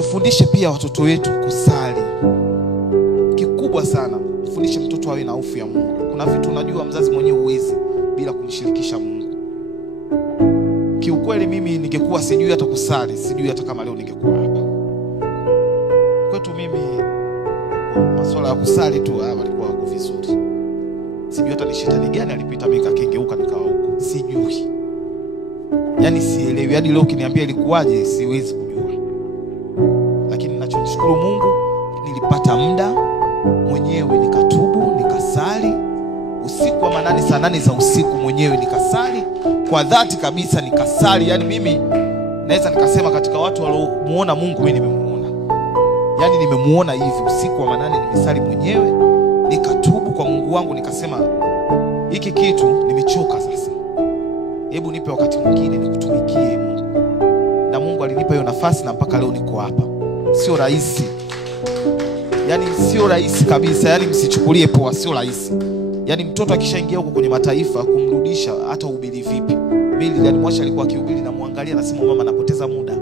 tufundishe pia watoto wetu kusali. Kikubwa sana, tufundishe mtoto awe na hofu ya Mungu. Kuna vitu unajua mzazi mwenyewe huwezi bila kumshirikisha Mungu. Kiukweli mimi ningekuwa sijui hata kusali, sijui hata kama leo ningekuwa hapa. Kwetu mimi masuala ya kusali tu walikuwa wako vizuri. Sijui hata ni shetani gani alipita mimi kakengeuka nikawa huko. Sijui. Yaani sielewi. Hadi leo ukiniambia ilikuwaje siwezi kujua. Lakini ninachomshukuru Mungu, nilipata muda mwenyewe nikatubu, nikasali usiku wa manane, saa 8 za usiku mwenyewe nikasali kwa dhati kabisa, nikasali. Yaani mimi naweza nikasema katika watu waliomuona Mungu mimi nimemuona. Yaani nimemuona hivi usiku wa manane, nimesali mwenyewe, nikatubu kwa Mungu wangu, nikasema hiki kitu nimechoka sasa. Hebu nipe wakati mwingine nikutumikie Mungu. Na Mungu alinipa hiyo nafasi na mpaka leo niko hapa. Sio rahisi. Yaani sio rahisi kabisa. Yaani msichukulie poa, sio rahisi. Yaani mtoto akishaingia huko kwenye mataifa kumrudisha hata uhubiri vipi. Mimi ndani mwasha alikuwa akihubiri na muangalia nasema mama anapoteza muda.